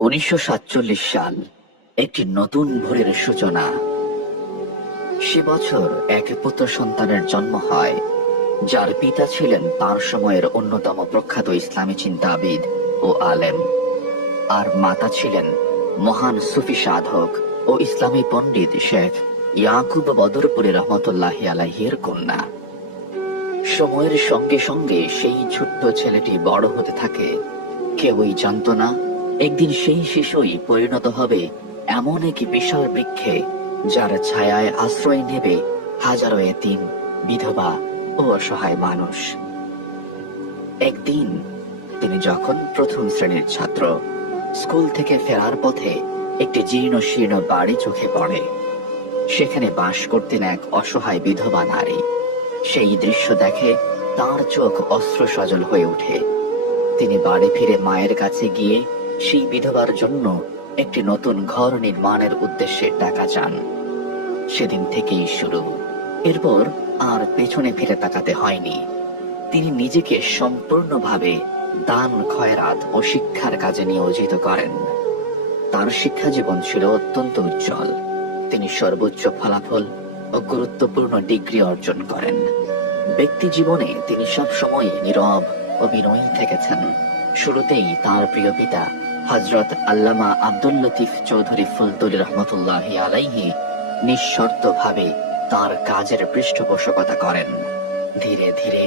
1947 সাল একটি নতুন ভোরের সূচনা। সে বছর এক পুত্র সন্তানের জন্ম হয়, যার পিতা ছিলেন তার সময়ের অন্যতম প্রখ্যাত ইসলামী চিন্তাবিদ ও আলেম, আর মাতা ছিলেন মহান সুফি সাধক ও ইসলামী পণ্ডিত শেখ ইয়াকুব বদরপুরি রহমতুল্লাহি আলাইহির কন্যা। সময়ের সঙ্গে সঙ্গে সেই ছোট্ট ছেলেটি বড় হতে থাকে। কেউই জানত না একদিন সেই শিশুই পরিণত হবে এমন এক বিশাল বৃক্ষে, যার ছায়ায় আশ্রয় নেবে হাজারো এতিম, বিধবা ও অসহায় মানুষ। একদিন তিনি যখন প্রথম শ্রেণীর ছাত্র, স্কুল থেকে ফেরার পথে একটি জীর্ণ শীর্ণ বাড়ি চোখে পড়ে। সেখানে বাস করতেন এক অসহায় বিধবা নারী। সেই দৃশ্য দেখে তার চোখ অশ্রু সজল হয়ে ওঠে। তিনি বাড়ি ফিরে মায়ের কাছে গিয়ে সেই বিধবার জন্য একটি নতুন ঘর নির্মাণের উদ্দেশ্যে টাকা চান। সেদিন থেকেই শুরু। এরপর আর পেছনে ফিরে তাকাতে হয়নি। তিনি নিজেকে সম্পূর্ণভাবে দান, খয়রাত ও শিক্ষার কাজে নিয়োজিত করেন। তার শিক্ষা জীবন ছিল অত্যন্ত উজ্জ্বল। তিনি সর্বোচ্চ ফলাফল ও গুরুত্বপূর্ণ ডিগ্রি অর্জন করেন। ব্যক্তি জীবনে তিনি সবসময় নীরব ও বিনয়ী থেকেছেন। শুরুতেই তার প্রিয় পিতা হযরত আল্লামা আব্দুল লতিফ চৌধুরী ফুলতলী রহমতুল্লাহি আলাইহি নিঃশর্তভাবে তার কাজের পৃষ্ঠপোষকতা করেন। ধীরে ধীরে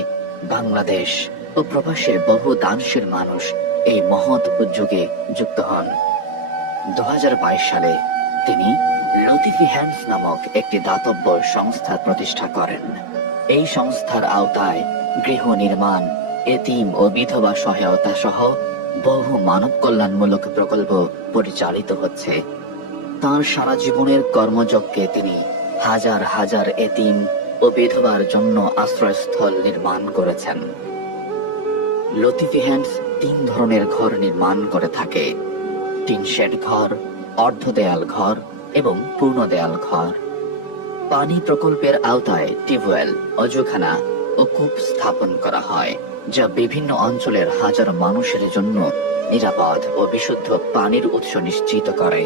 বাংলাদেশ ও প্রবাসের বহু দানশীল মানুষ এই মহৎ উদ্যোগে যুক্ত হন। 2022 সালে তিনি লতিফি হ্যান্ডস নামক একটি দাতব্য সংস্থা প্রতিষ্ঠা করেন। এই সংস্থার আওতায় গৃহ নির্মাণ, এতিম ও বিধবা সহায়তা সহ বহু মানব কল্যাণমূলক প্রকল্প পরিচালিত হচ্ছে। তার সারা জীবনের কর্মযজ্ঞে তিনি হাজার হাজার এতিম ও বিধবার জন্য আশ্রয়স্থল নির্মাণ করেছেন। লতিফি হ্যান্ডস 3 ধরনের ঘর নির্মাণ করে থাকে: টিন শেড ঘর, অর্ধ দেয়াল ঘর এবং পূর্ণ দেয়াল ঘর। পানি প্রকল্পের আওতায় টিউবওয়েল, অজুখানা ও কূপ স্থাপন করা হয়, যা বিভিন্ন অঞ্চলের হাজারো মানুষের জন্য নিরাপদ ও বিশুদ্ধ পানির উৎস নিশ্চিত করে।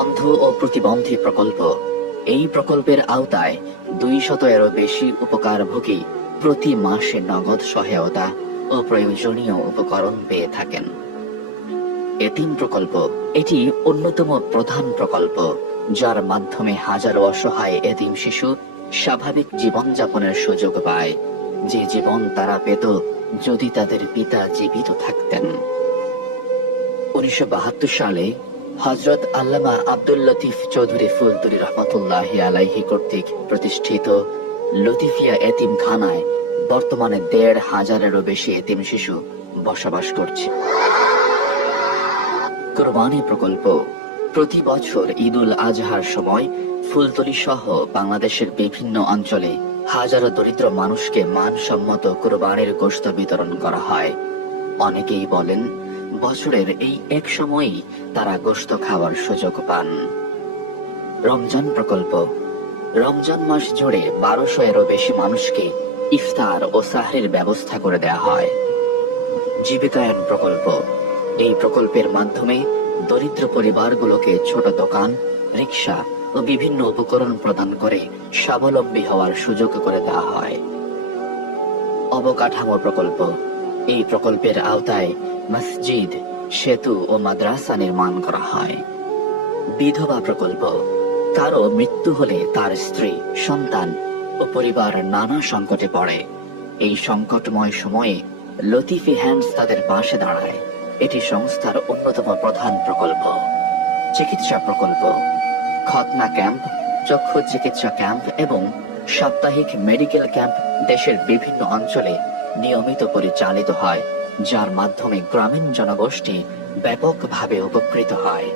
অন্ধ ও প্রতিবন্ধী প্রকল্প। এই প্রকল্পের আওতায় 200-এরও বেশি উপকারভোগী প্রতি মাসে নগদ সহায়তা ও প্রয়োজনীয় উপকরণ পেয়ে থাকেন। এতিম প্রকল্প। এটি অন্যতম প্রধান প্রকল্প, যার মাধ্যমে হাজারো অসহায় এতিম শিশু স্বাভাবিক জীবনযাপনের সুযোগ পায়, যে জীবন তারা পেত যদি তাদের পিতা জীবিত থাকতেন। 1972 সালে হযরত আল্লামা আব্দুল লতিফ চৌধুরী ফুলতলী রহমতুল্লাহি আলাইহি কর্তৃক প্রতিষ্ঠিত লতিফিয়া এতিমখানায় বর্তমানে 1,500-এরও বেশি এতিম শিশু বসবাস করছে। কোরবানি প্রকল্প। প্রতি বছর ঈদ উল আজহার সময় ফুলতলী সহ বাংলাদেশের বিভিন্ন অঞ্চলে হাজারো দরিদ্র মানুষকে মানসম্মত কোরবানির গোশত বিতরণ করা হয়। অনেকেই বলেন বছরের এই এক সময়ই তারা গোশত খাওয়ার সুযোগ পান। রমজান প্রকল্প। রমজান মাস জুড়ে 1200-এরও বেশি মানুষকে ইফতার ও সাহরির ব্যবস্থা করে দেয়া হয়। জীবিকায়ন প্রকল্প। এই প্রকল্পের মাধ্যমে দরিদ্র পরিবারগুলোকে ছোট দোকান, রিক্সা ও বিভিন্ন উপকরণ প্রদান করে স্বাবলম্বী হওয়ার সুযোগ করে দেওয়া হয়। অবকাঠামো প্রকল্প। এই প্রকল্পের আওতায় মসজিদ, সেতু ও মাদ্রাসা নির্মাণ করা হয়। বিধবা প্রকল্প। কারো মৃত্যু হলে তার স্ত্রী, সন্তান ও পরিবার নানা সংকটে পড়ে। এই সংকটময় সময়ে লতিফি হ্যান্ডস তাদের পাশে দাঁড়ায়। এটি সংস্থার অন্যতম প্রধান প্রকল্প। চিকিৎসা প্রকল্প। খতনা ক্যাম্প, চক্ষু চিকিৎসা ক্যাম্প এবং সাপ্তাহিক মেডিকেল ক্যাম্প দেশের বিভিন্ন অঞ্চলে নিয়মিত পরিচালিত হয়, যার মাধ্যমে গ্রামীণ জনগোষ্ঠী ব্যাপকভাবে উপকৃত হয়।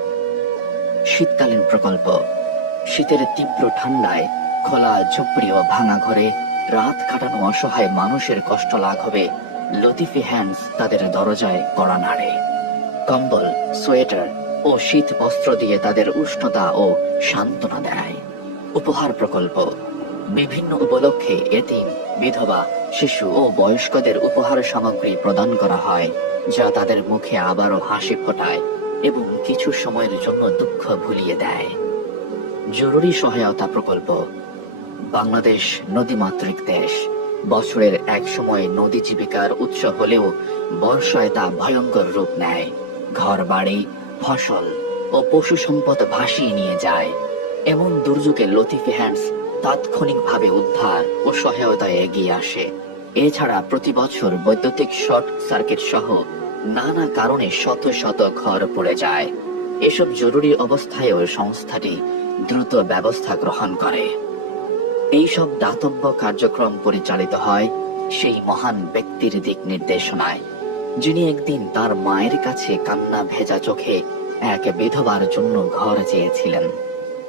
শীতকালীন প্রকল্প। শীতের তীব্র ঠান্ডায় খোলা ঝুপড়ি ও ভাঙা ঘরে রাত কাটানো অসহায় মানুষের কষ্ট লাঘবে লতিফি হ্যান্ডস তাদের দরজায় কড়া নাড়ে। কম্বল, সোয়েটার ও শীত বস্ত্র দিয়ে তাদের উষ্ণতা ও সান্ত্বনা দেয়। উপহার প্রকল্প। বিভিন্ন উপলক্ষে এতিম, বিধবা, শিশু ও বয়স্কদের উপহার সামগ্রী প্রদান করা হয়, যা তাদের মুখে আবারও হাসি ফোটায় এবং কিছু সময়ের জন্য দুঃখ ভুলিয়ে দেয়। জরুরি সহায়তা প্রকল্প। বাংলাদেশ নদীমাতৃক দেশ। বছরের এক সময় নদী জীবিকার উৎস হলেও বর্ষায় তা ভয়ঙ্কর রূপ নেয়। ঘর বাড়ি, ফসল ও পশু সম্পদ ভাসিয়ে নিয়ে যায়। এমন দুর্যোগে লতিফ হ্যান্ডস তাৎক্ষণিকভাবে উদ্ধার ও সহায়তায় এগিয়ে আসে। এছাড়া প্রতি বছর বৈদ্যুতিক শর্ট সার্কিট সহ নানা কারণে শত শত ঘর পড়ে যায়। এসব জরুরি অবস্থায়ও সংস্থাটি দ্রুত ব্যবস্থা গ্রহণ করে। এইসব দাতব্য কার্যক্রম পরিচালিত হয় সেই মহান ব্যক্তির দিক নির্দেশনায়, যিনি একদিন তার মায়ের কাছে কান্না ভেজা চোখে এক বিধবার জন্য ঘর চেয়েছিলেন,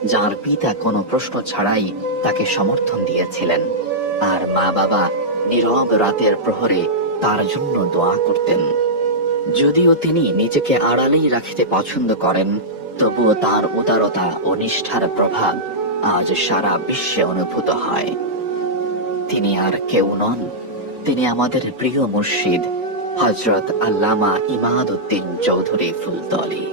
যার পিতা কোনো প্রশ্ন ছাড়াই তাকে সমর্থন দিয়েছিলেন, আর মা বাবা নীরব রাতের প্রহরে তার জন্য দোয়া করতেন। যদিও তিনি নিজেকে আড়ালেই রাখতে পছন্দ করেন, তবুও তার উদারতা ও নিষ্ঠার প্রভাব আজ সারা বিশ্বে অনুভূত হয়। তিনি আর কেউ নন, তিনি আমাদের প্রিয় মুর্শিদ হযরত আল্লামা ইমাদউদ্দিন চৌধুরী ফুলতলী।